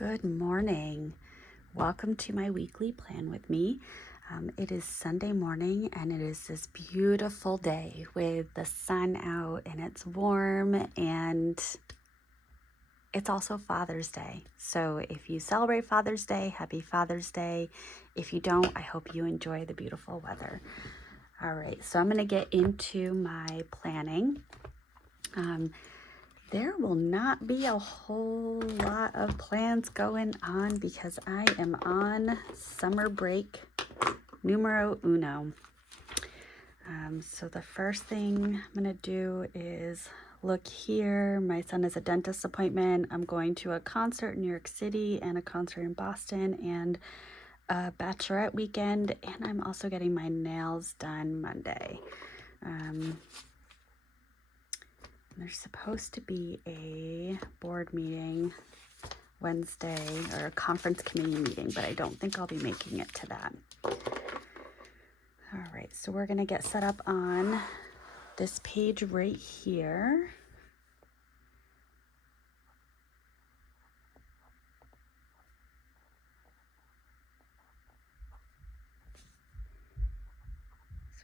Good morning. Welcome to my weekly plan with me. It is Sunday morning and it is this beautiful day with the sun out and it's warm and it's also Father's Day. So if you celebrate Father's Day, happy Father's Day. If you don't, I hope you enjoy the beautiful weather. All right, so I'm going to get into my planning. There will not be a whole lot of plans going on because I am on summer break numero uno. So the first thing I'm going to do is look here. My son has a dentist appointment. I'm going to a concert in New York City and a concert in Boston and a bachelorette weekend. And I'm also getting my nails done Monday. There's supposed to be a board meeting Wednesday or a conference committee meeting, but I don't think I'll be making it to that. All right, so we're gonna get set up on this page right here.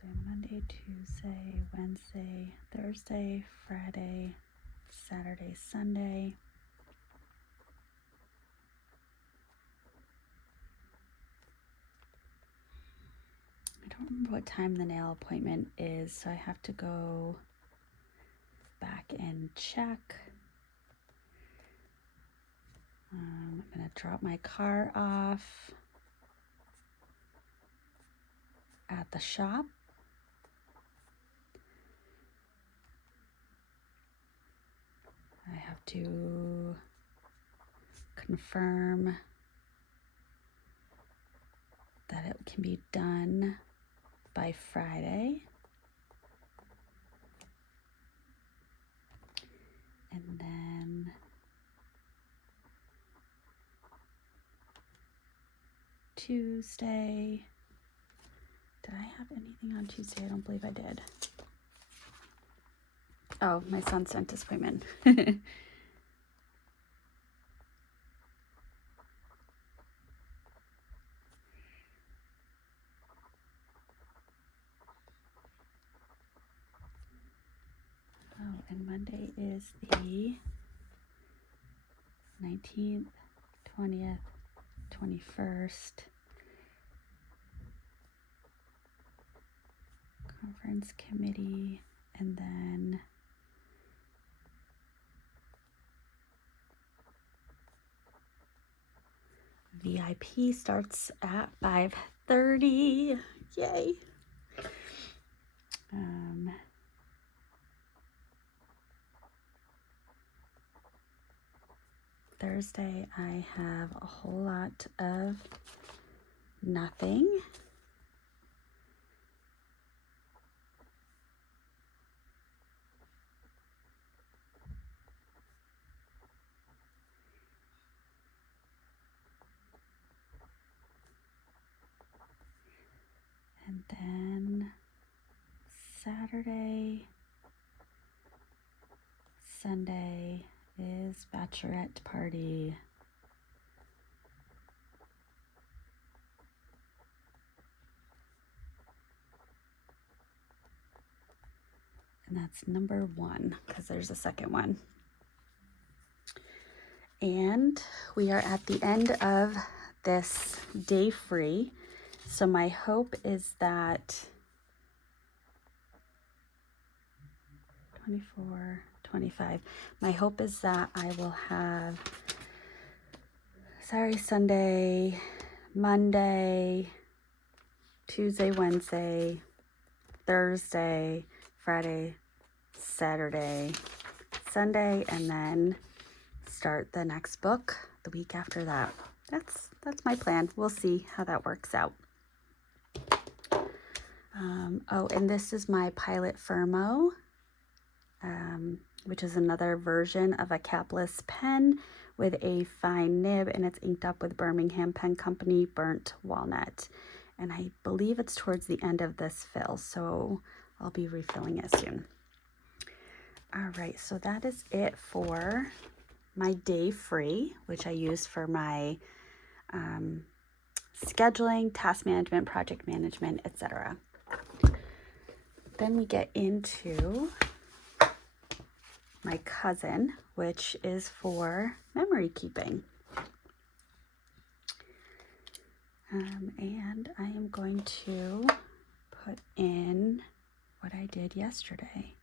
So Monday, Tuesday, Wednesday, Thursday, Friday, Saturday, Sunday. I don't remember what time the nail appointment is, so I have to go back and check. I'm gonna drop my car off at the shop. I have to confirm that it can be done by Friday. And then Tuesday. Did I have anything on Tuesday? I don't believe I did. Oh, my son's dentist appointment. Oh, and Monday is the 19th, 20th, 21st. Conference committee, and then VIP starts at 5:30. Yay! Thursday, I have a whole lot of nothing. And then Saturday, Sunday is bachelorette party. And that's number 1 because there's a second one. And we are at the end of this day free. So my hope is that 24, 25. My hope is that I will have Saturday, Sunday, Monday, Tuesday, Wednesday, Thursday, Friday, Saturday, Sunday, and then start the next book the week after that. That's my plan. We'll see how that works out. Oh, and this is my Pilot Firmo, which is another version of a capless pen with a fine nib, and it's inked up with Birmingham Pen Company Burnt Walnut. And I believe it's towards the end of this fill, so I'll be refilling it soon. All right, so that is it for my day free, which I use for my scheduling, task management, project management, etc. Then we get into my cousin, which is for memory keeping. And I am going to put in what I did yesterday.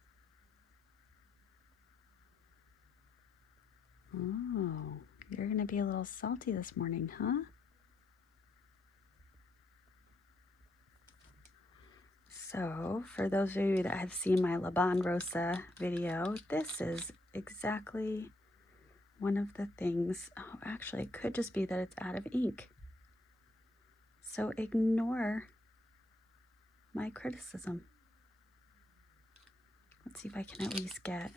Oh, you're going to be a little salty this morning, huh? So, for those of you that have seen my La Bonne Rosa video, this is exactly one of the things. Oh, actually, it could just be that it's out of ink. So ignore my criticism. Let's see if I can at least get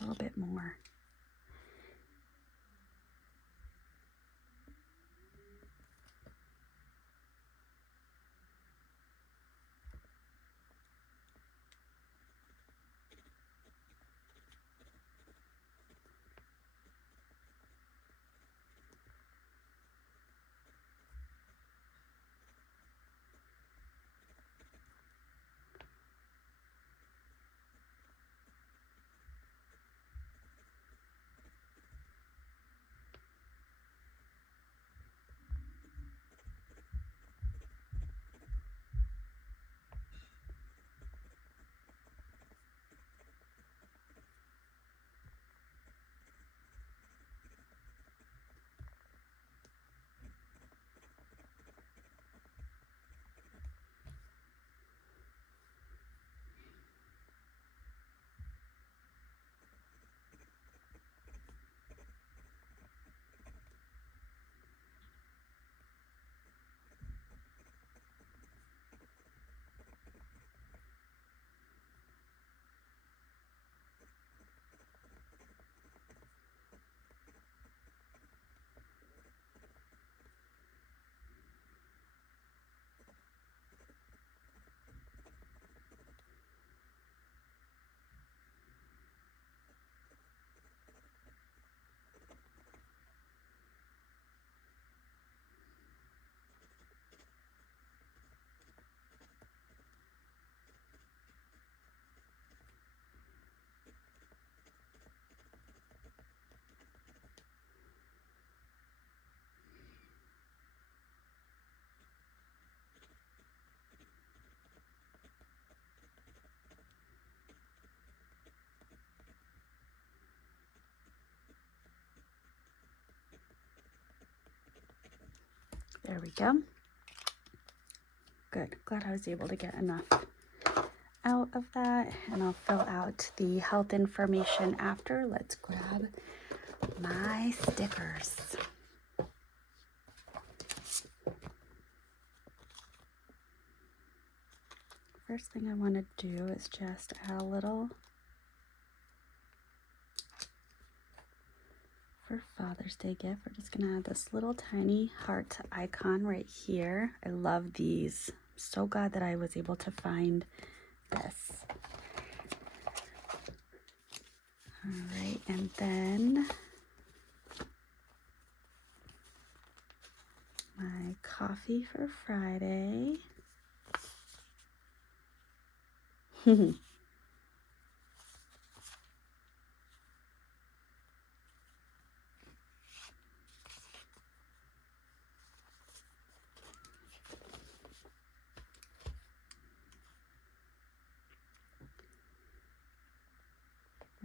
a little bit more. There we go. Good. Glad I was able to get enough out of that. And I'll fill out the health information after. Let's grab my stickers. First thing I want to do is just add a little for Father's Day gift. We're just going to add this little tiny heart icon right here. I love these. I'm so glad that I was able to find this. All right, and then my coffee for Friday.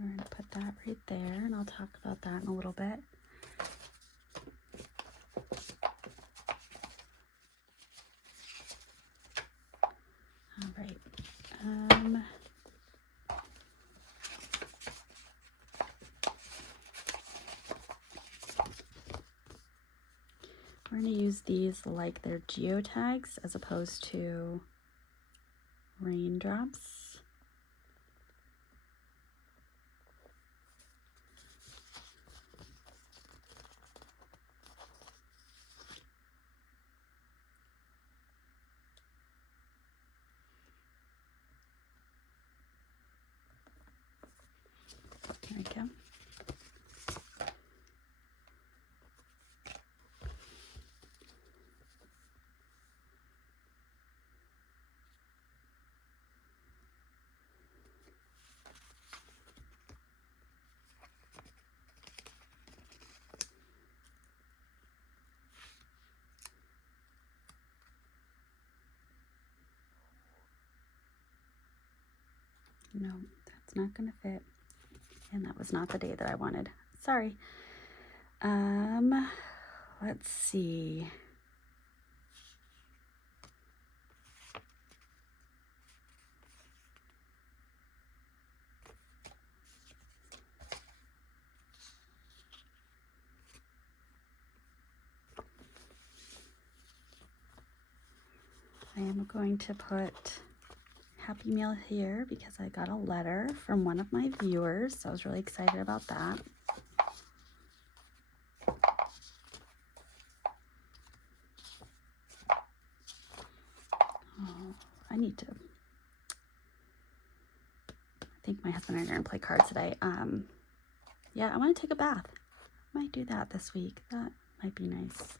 We're going to put that right there, and I'll talk about that in a little bit. All right. We're going to use these like they're geotags as opposed to raindrops. No, that's not gonna fit. And that was not the day that I wanted. Sorry. Let's see. I am going to put Happy Meal here because I got a letter from one of my viewers, so I was really excited about that. Oh, I think my husband and I are going to play cards today. Yeah, I want to take a bath. Might do that this week. That might be nice.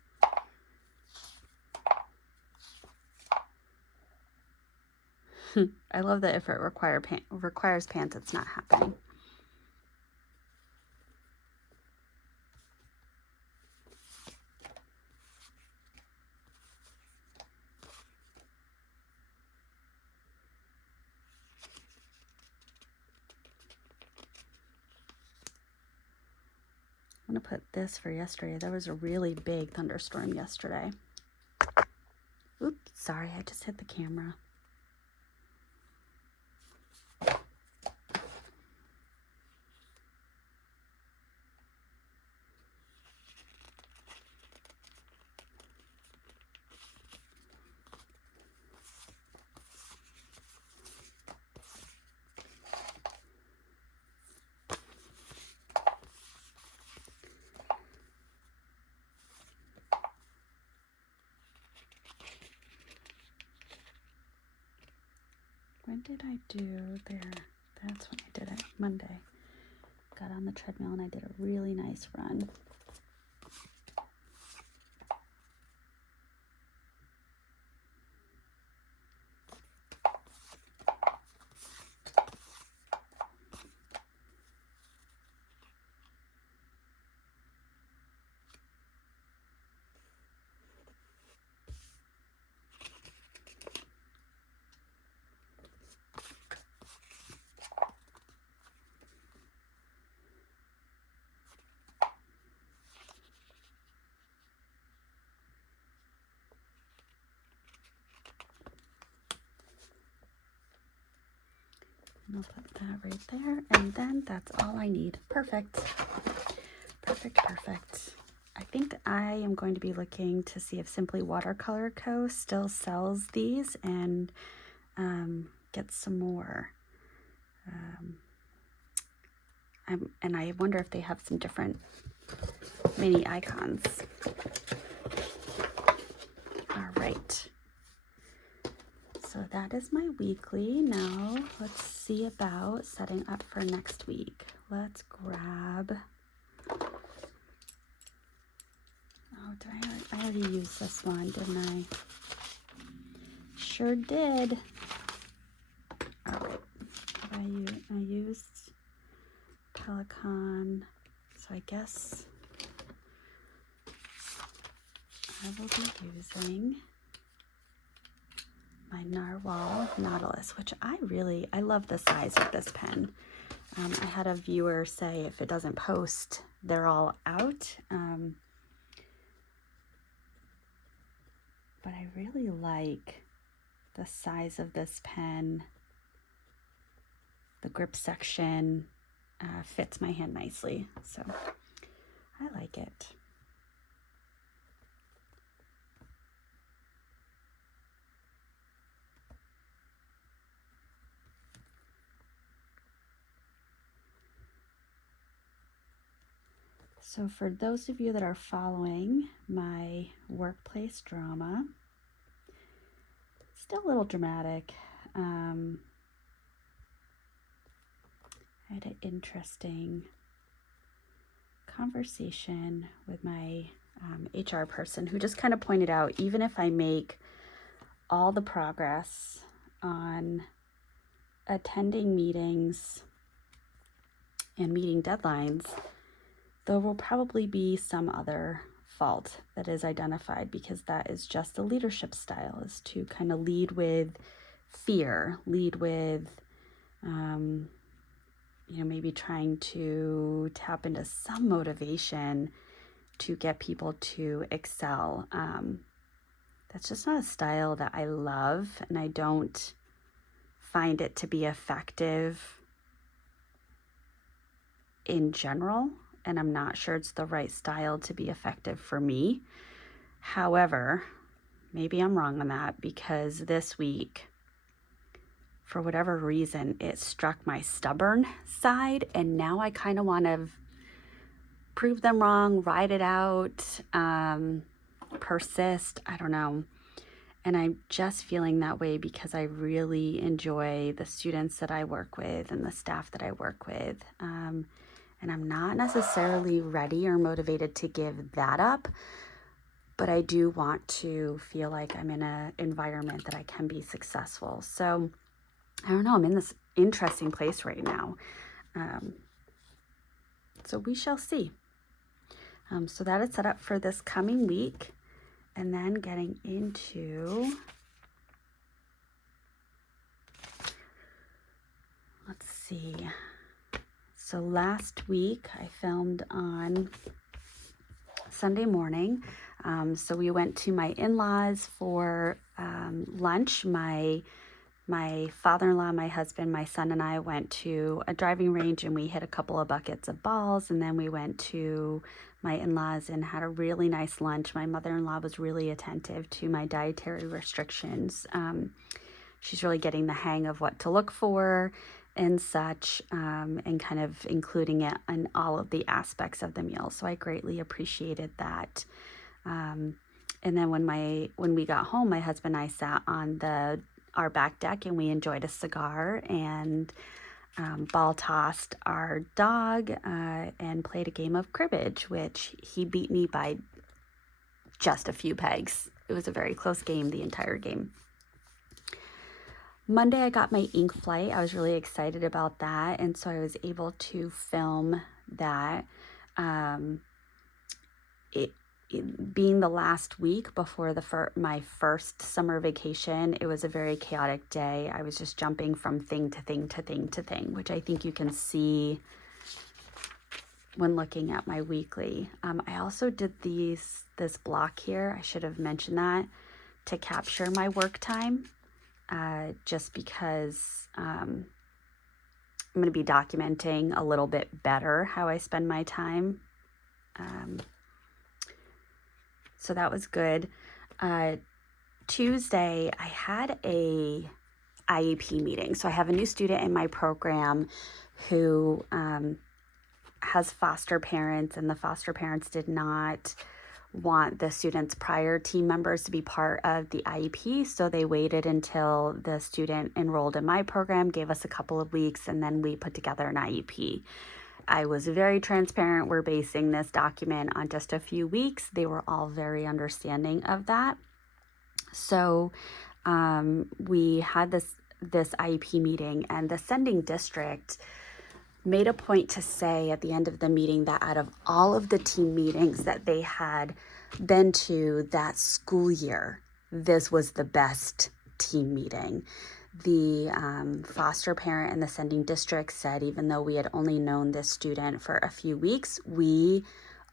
I love that if it requires pants, it's not happening. I'm going to put this for yesterday. There was a really big thunderstorm yesterday. Oops, sorry, I just hit the camera. When did I do there? That's when I did it, Monday. Got on the treadmill and I did a really nice run. And I'll put that right there, and then that's all I need. Perfect. Perfect, perfect. I think I am going to be looking to see if Simply Watercolor Co. still sells these and get some more. And I wonder if they have some different mini icons. All right. So that is my weekly. Now let's see about setting up for next week. Let's grab, I already used this one, didn't I? Sure did. All right, I used Pelikan, so I guess I will be using my Narwhal Nautilus, which I love the size of this pen. I had a viewer say if it doesn't post, they're all out. But I really like the size of this pen. The grip section fits my hand nicely, so I like it. So for those of you that are following my workplace drama, still a little dramatic. I had an interesting conversation with my HR person who just kind of pointed out, even if I make all the progress on attending meetings and meeting deadlines, there will probably be some other fault that is identified, because that is just the leadership style, is to kind of lead with fear, lead with Maybe trying to tap into some motivation to get people to excel. That's just not a style that I love, and I don't find it to be effective in general, and I'm not sure it's the right style to be effective for me. However, maybe I'm wrong on that, because this week, for whatever reason, it struck my stubborn side, and now I kind of want to prove them wrong, ride it out, persist. I don't know. And I'm just feeling that way because I really enjoy the students that I work with and the staff that I work with. And I'm not necessarily ready or motivated to give that up, but I do want to feel like I'm in an environment that I can be successful. So I don't know, I'm in this interesting place right now. So we shall see. So that is set up for this coming week. And then getting into, let's see. So last week I filmed on Sunday morning. So we went to my in-laws for lunch. My father-in-law, my husband, my son, and I went to a driving range, and we hit a couple of buckets of balls, and then we went to my in-laws and had a really nice lunch. My mother-in-law was really attentive to my dietary restrictions. She's really getting the hang of what to look for and such, and kind of including it in all of the aspects of the meal. So I greatly appreciated that. And then when we got home, my husband and I sat on our back deck, and we enjoyed a cigar and ball tossed our dog, and played a game of cribbage, which he beat me by just a few pegs. It was a very close game, the entire game. Monday, I got my ink flight. I was really excited about that, and so I was able to film that. It being the last week before my first summer vacation, it was a very chaotic day. I was just jumping from thing to thing to thing to thing, which I think you can see when looking at my weekly. I also did this block here. I should have mentioned that, to capture my work time, just because I'm going to be documenting a little bit better how I spend my time. So that was good. Tuesday, I had a IEP meeting. So I have a new student in my program who has foster parents, and the foster parents did not want the student's prior team members to be part of the IEP. So they waited until the student enrolled in my program, gave us a couple of weeks, and then we put together an IEP. I was very transparent. We're basing this document on just a few weeks. They were all very understanding of that. So we had this IEP meeting, and the sending district made a point to say at the end of the meeting that out of all of the team meetings that they had been to that school year, this was the best team meeting. The foster parent in the sending district said, even though we had only known this student for a few weeks, we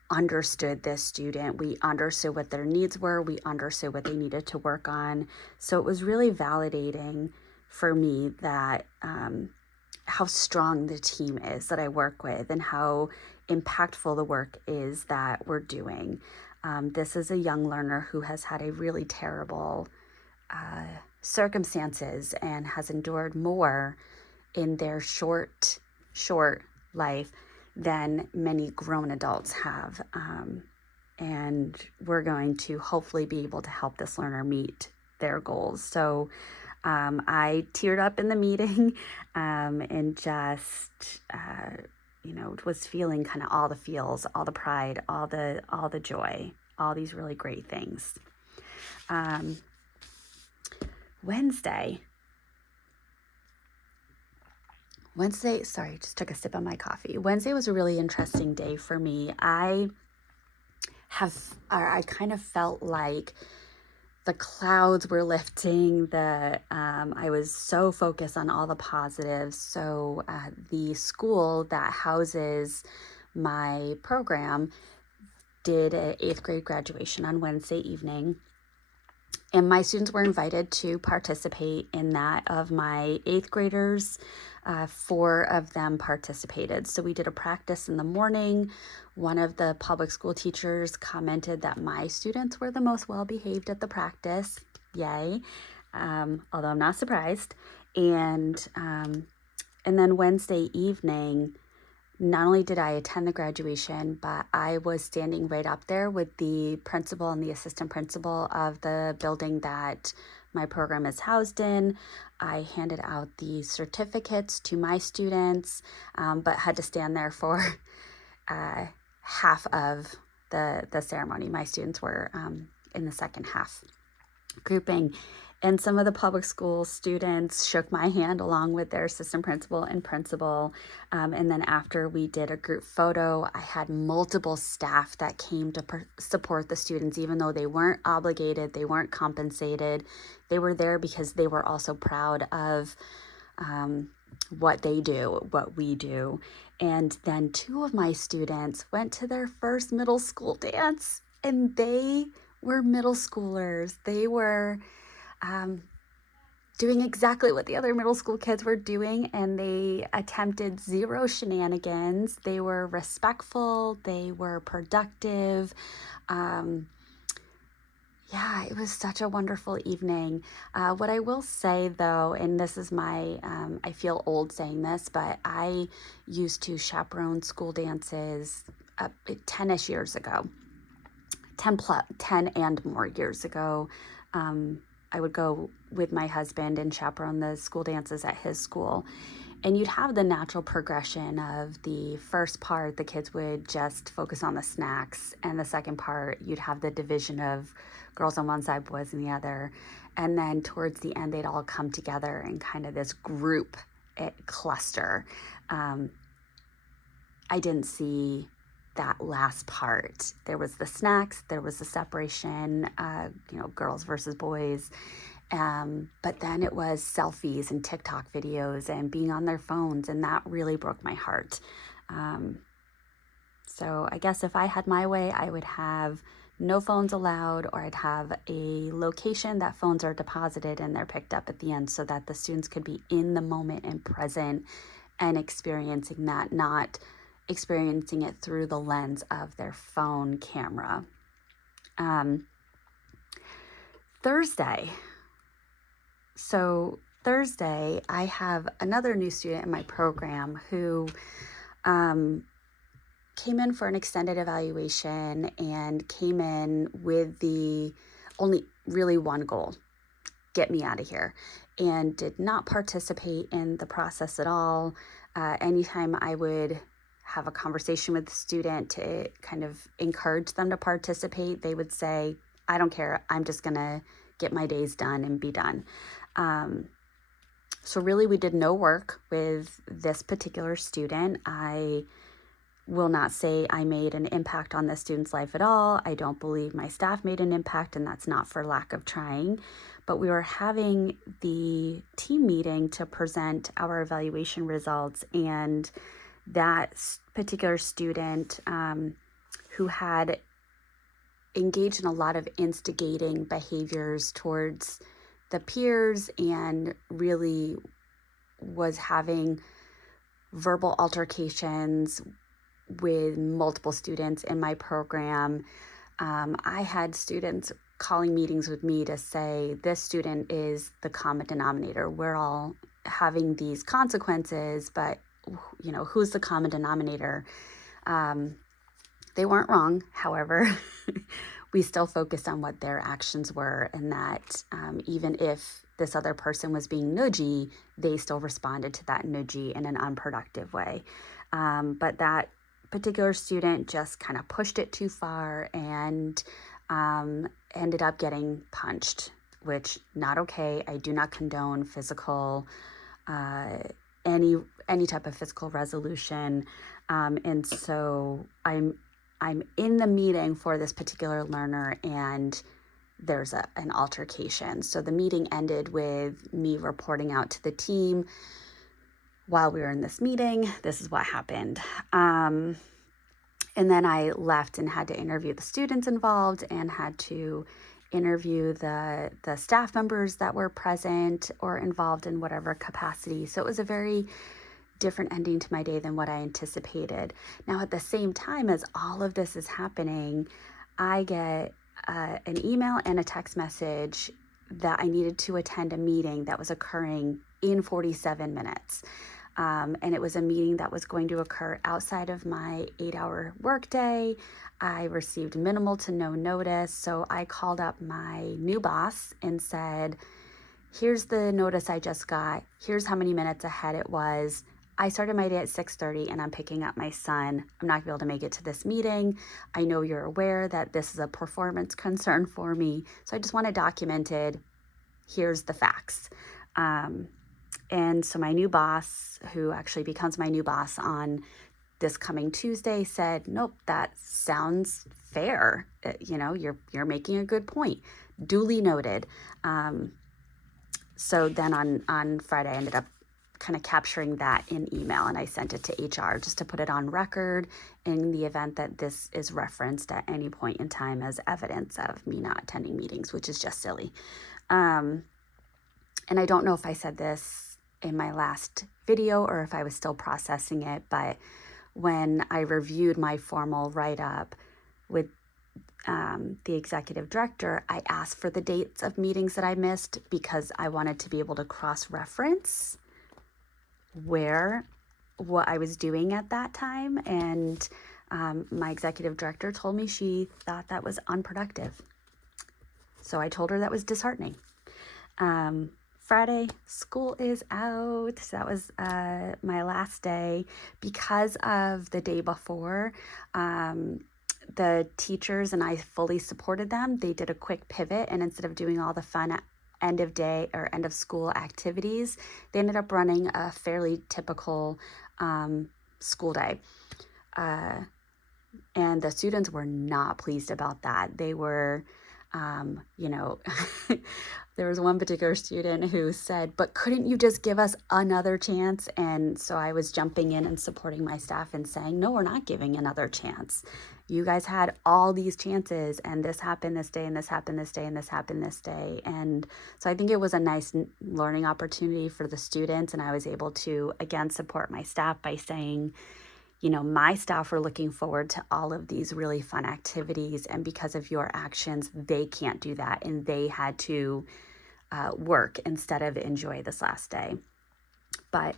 understood this student. We understood what their needs were. We understood what they needed to work on. So it was really validating for me that how strong the team is that I work with, and how impactful the work is that we're doing. This is a young learner who has had a really terrible circumstances and has endured more in their short life than many grown adults have. And we're going to hopefully be able to help this learner meet their goals. So I teared up in the meeting, and just, was feeling kind of all the feels, all the pride, all the joy, all these really great things. Wednesday, sorry, just took a sip of my coffee. Wednesday was a really interesting day for me. I kind of felt like the clouds were lifting. I was so focused on all the positives. So the school that houses my program did an 8th grade graduation on Wednesday evening. And my students were invited to participate in that. Of my 8th graders, 4 of them participated. So we did a practice in the morning. One of the public school teachers commented that my students were the most well-behaved at the practice. Yay. Although I'm not surprised. And then Wednesday evening, not only did I attend the graduation, but I was standing right up there with the principal and the assistant principal of the building that my program is housed in. I handed out the certificates to my students, but had to stand there for half of the ceremony. My students were in the second half grouping. And some of the public school students shook my hand along with their assistant principal and principal. And then after we did a group photo, I had multiple staff that came to support the students, even though they weren't obligated, they weren't compensated. They were there because they were also proud of what they do, what we do. And then 2 of my students went to their first middle school dance, and they were middle schoolers. They were doing exactly what the other middle school kids were doing, and they attempted 0 shenanigans. They were respectful, they were productive. Yeah, it was such a wonderful evening. What I will say though, and this is my, I feel old saying this, but I used to chaperone school dances 10-ish years ago, 10 and more years ago. I would go with my husband and chaperone the school dances at his school. And you'd have the natural progression of the first part, the kids would just focus on the snacks. And the second part, you'd have the division of girls on one side, boys on the other. And then towards the end, they'd all come together in kind of this group cluster. I didn't see that last part. There was the snacks, there was the separation, girls versus boys. But then it was selfies and TikTok videos and being on their phones, and that really broke my heart. So I guess if I had my way, I would have no phones allowed, or I'd have a location that phones are deposited and they're picked up at the end so that the students could be in the moment and present and experiencing that, not experiencing it through the lens of their phone camera. Thursday. So Thursday, I have another new student in my program who came in for an extended evaluation and came in with the only really one goal: get me out of here, and did not participate in the process at all. Anytime I would have a conversation with the student to kind of encourage them to participate, they would say, I don't care, I'm just gonna get my days done and be done. So really we did no work with this particular student. I will not say I made an impact on this student's life at all. I don't believe my staff made an impact, and that's not for lack of trying. But we were having the team meeting to present our evaluation results, and that particular student who had engaged in a lot of instigating behaviors towards the peers and really was having verbal altercations with multiple students in my program. I had students calling meetings with me to say, this student is the common denominator. We're all having these consequences, but who's the common denominator? They weren't wrong. However, we still focused on what their actions were, and that even if this other person was being nudgy, they still responded to that nudgy in an unproductive way. But that particular student just kind of pushed it too far and ended up getting punched, which not okay. I do not condone physical, any type of physical resolution. And so I'm in the meeting for this particular learner, and there's an altercation. So the meeting ended with me reporting out to the team. While we were in this meeting, this is what happened. And then I left and had to interview the students involved and had to interview the staff members that were present or involved in whatever capacity. So it was a very different ending to my day than what I anticipated. Now, at the same time as all of this is happening, I get an email and a text message that I needed to attend a meeting that was occurring in 47 minutes. And it was a meeting that was going to occur outside of my 8-hour workday. I received minimal to no notice. So I called up my new boss and said, here's the notice I just got. Here's how many minutes ahead it was. I started my day at 6:30 and I'm picking up my son. I'm not gonna be able to make it to this meeting. I know you're aware that this is a performance concern for me. So I just want it documented. Here's the facts. And so my new boss, who actually becomes my new boss on this coming Tuesday, said, nope, that sounds fair. You're making a good point. Duly noted. So then on Friday, I ended up kind of capturing that in email, and I sent it to HR just to put it on record in the event that this is referenced at any point in time as evidence of me not attending meetings, which is just silly. And I don't know if I said this in my last video or if I was still processing it, but when I reviewed my formal write-up with the executive director, I asked for the dates of meetings that I missed because I wanted to be able to cross-reference what I was doing at that time. And my executive director told me she thought that was unproductive. So I told her that was disheartening. Friday, school is out. So that was my last day. Because of the day before, the teachers and I fully supported them. They did a quick pivot, and instead of doing all the fun end of day or end of school activities, they ended up running a fairly typical school day. And the students were not pleased about that. They were, there was one particular student who said, but couldn't you just give us another chance? And so I was jumping in and supporting my staff and saying, no, we're not giving another chance. You guys had all these chances, and this happened this day, and this happened this day, and this happened this day. And so I think it was a nice learning opportunity for the students. And I was able to, again, support my staff by saying, my staff are looking forward to all of these really fun activities. And because of your actions, they can't do that. And they had to work instead of enjoy this last day. But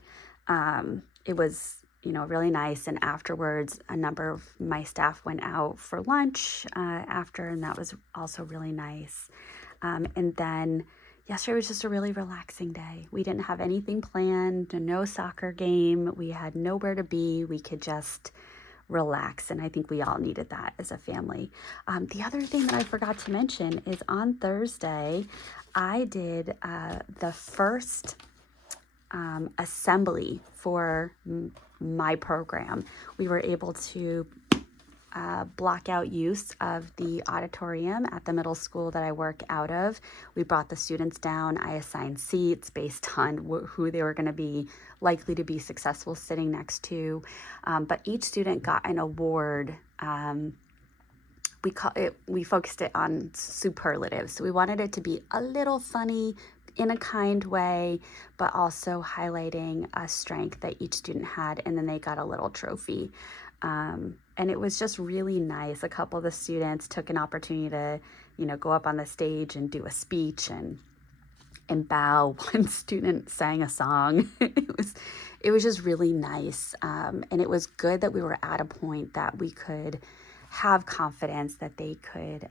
it was really nice. And afterwards, a number of my staff went out for lunch after, and that was also really nice. And then yesterday was just a really relaxing day. We didn't have anything planned, no soccer game. We had nowhere to be. We could just relax. And I think we all needed that as a family. The other thing that I forgot to mention is on Thursday, I did the first assembly for my program. We were able to block out use of the auditorium at the middle school that I work out of. We brought the students down. I assigned seats based on who they were going to be likely to be successful sitting next to. But each student got an award. We focused it on superlatives. So we wanted it to be a little funny in a kind way, but also highlighting a strength that each student had. And then they got a little trophy. And it was just really nice. A couple of the students took an opportunity to, go up on the stage and do a speech and bow. One student sang a song. It was just really nice. And it was good that we were at a point that we could have confidence that they could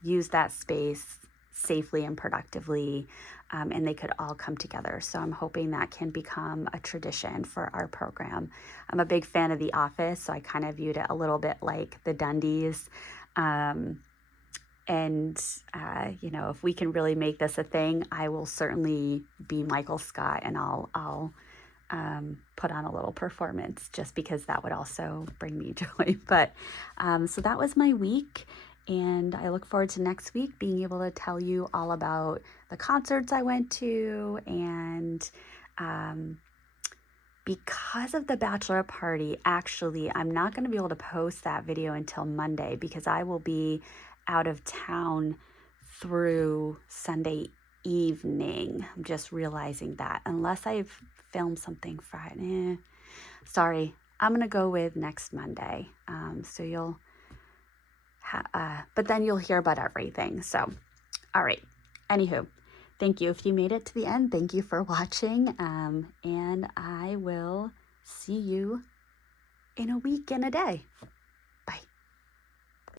use that space safely and productively, and they could all come together. So I'm hoping that can become a tradition for our program. I'm a big fan of The Office, so I kind of viewed it a little bit like the Dundies. If we can really make this a thing, I will certainly be Michael Scott, and I'll put on a little performance just because that would also bring me joy. But so that was my week. And I look forward to next week being able to tell you all about the concerts I went to. And because of the bachelor party, actually, I'm not going to be able to post that video until Monday because I will be out of town through Sunday evening. I'm just realizing that unless I've filmed something Friday. Sorry, I'm going to go with next Monday. So you'll but then you'll hear about everything. So, all right. Anywho, thank you. If you made it to the end, thank you for watching. And I will see you in a week and a day.